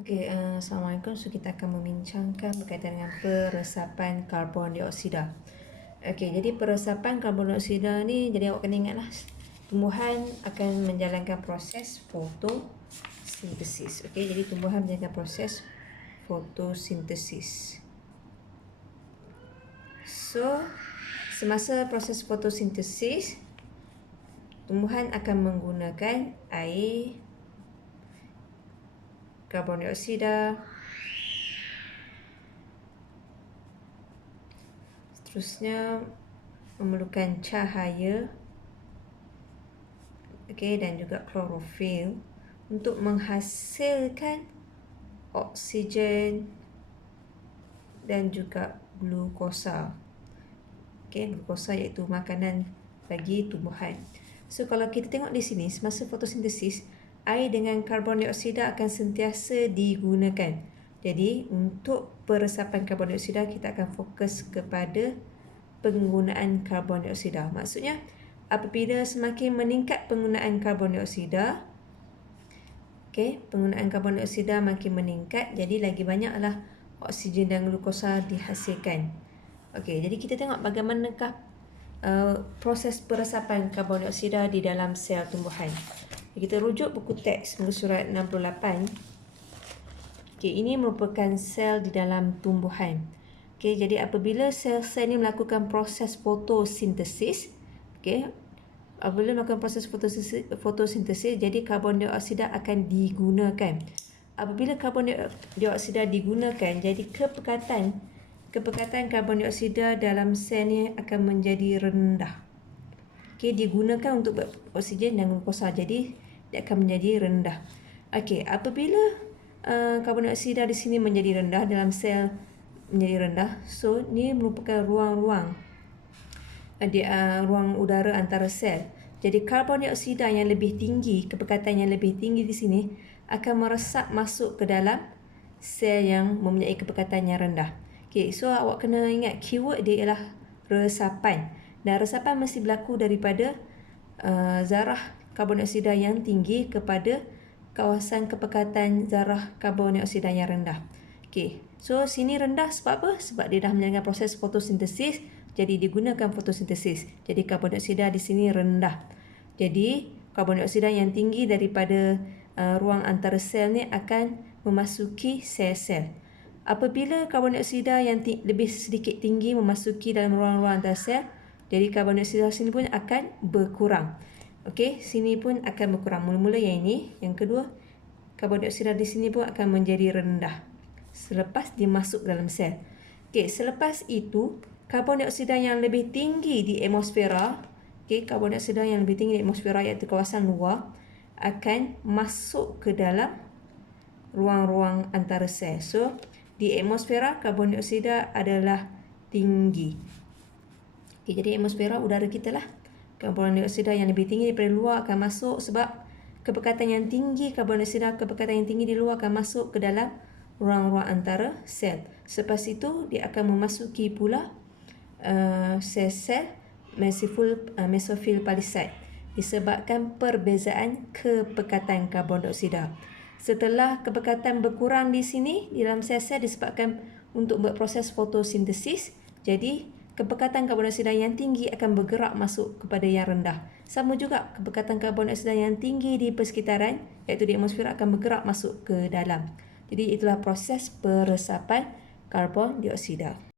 Assalamualaikum. So kita akan membincangkan berkaitan dengan peresapan karbon dioksida. Jadi peresapan karbon dioksida ni, jadi awak kena ingatlah, tumbuhan akan menjalankan proses fotosintesis. Jadi tumbuhan menjalankan proses fotosintesis. So semasa proses fotosintesis, tumbuhan akan menggunakan air, karbon dioksida, seterusnya memerlukan cahaya, dan juga klorofil untuk menghasilkan oksigen dan juga glukosa. Glukosa iaitu makanan bagi tumbuhan. So kalau kita tengok di sini, semasa fotosintesis, air dengan karbon dioksida akan sentiasa digunakan. Jadi untuk peresapan karbon dioksida, kita akan fokus kepada penggunaan karbon dioksida. Maksudnya apabila semakin meningkat penggunaan karbon dioksida, penggunaan karbon dioksida makin meningkat, jadi lagi banyaklah oksigen dan glukosa dihasilkan. Jadi kita tengok bagaimanakah proses peresapan karbon dioksida di dalam sel tumbuhan. Kita rujuk buku teks muka surat 68. Ini merupakan sel di dalam tumbuhan. Jadi apabila sel-sel ini melakukan proses fotosintesis, apabila melakukan proses fotosintesis, jadi karbon dioksida akan digunakan. Apabila karbon dioksida digunakan, jadi kepekatan karbon dioksida dalam sel ni akan menjadi rendah. Digunakan untuk oksigen dan glukosa, jadi dia akan menjadi rendah. Apabila karbon dioksida di sini menjadi rendah, dalam sel menjadi rendah, so ni merupakan ruang udara antara sel. Jadi karbon dioksida yang lebih tinggi, kepekatan yang lebih tinggi di sini akan meresap masuk ke dalam sel yang mempunyai kepekatan yang rendah. So awak kena ingat keyword dia ialah resapan. Dan resapan mesti berlaku daripada zarah karbon dioksida yang tinggi kepada kawasan kepekatan zarah karbon dioksida yang rendah. So sini rendah sebab apa? Sebab dia dah menjalankan proses fotosintesis, jadi digunakan fotosintesis. Jadi karbon dioksida di sini rendah. Jadi karbon dioksida yang tinggi daripada ruang antara sel ni akan memasuki sel-sel. Apabila karbon dioksida yang lebih sedikit tinggi memasuki dalam ruang-ruang antara sel, jadi karbon dioksida sini pun akan berkurang. Sini pun akan berkurang. Mula-mula yang ini, yang kedua, karbon dioksida di sini pun akan menjadi rendah selepas dia masuk dalam sel. Selepas itu, karbon dioksida yang lebih tinggi di atmosfera, karbon dioksida yang lebih tinggi di atmosfera iaitu kawasan luar, akan masuk ke dalam ruang-ruang antara sel. So, di atmosfera karbon dioksida adalah tinggi. Jadi atmosfera udara kita lah. Karbon dioksida yang lebih tinggi daripada luar akan masuk sebab kepekatan yang tinggi, karbon dioksida kepekatan yang tinggi di luar akan masuk ke dalam ruang-ruang antara sel. Selepas itu dia akan memasuki pula sel-sel mesofil palisade disebabkan perbezaan kepekatan karbon dioksida. Setelah kepekatan berkurang di sini di dalam sel-sel disebabkan untuk buat proses fotosintesis, jadi kepekatan karbon dioksida yang tinggi akan bergerak masuk kepada yang rendah. Sama juga kepekatan karbon dioksida yang tinggi di persekitaran iaitu di atmosfera akan bergerak masuk ke dalam. Jadi itulah proses peresapan karbon dioksida.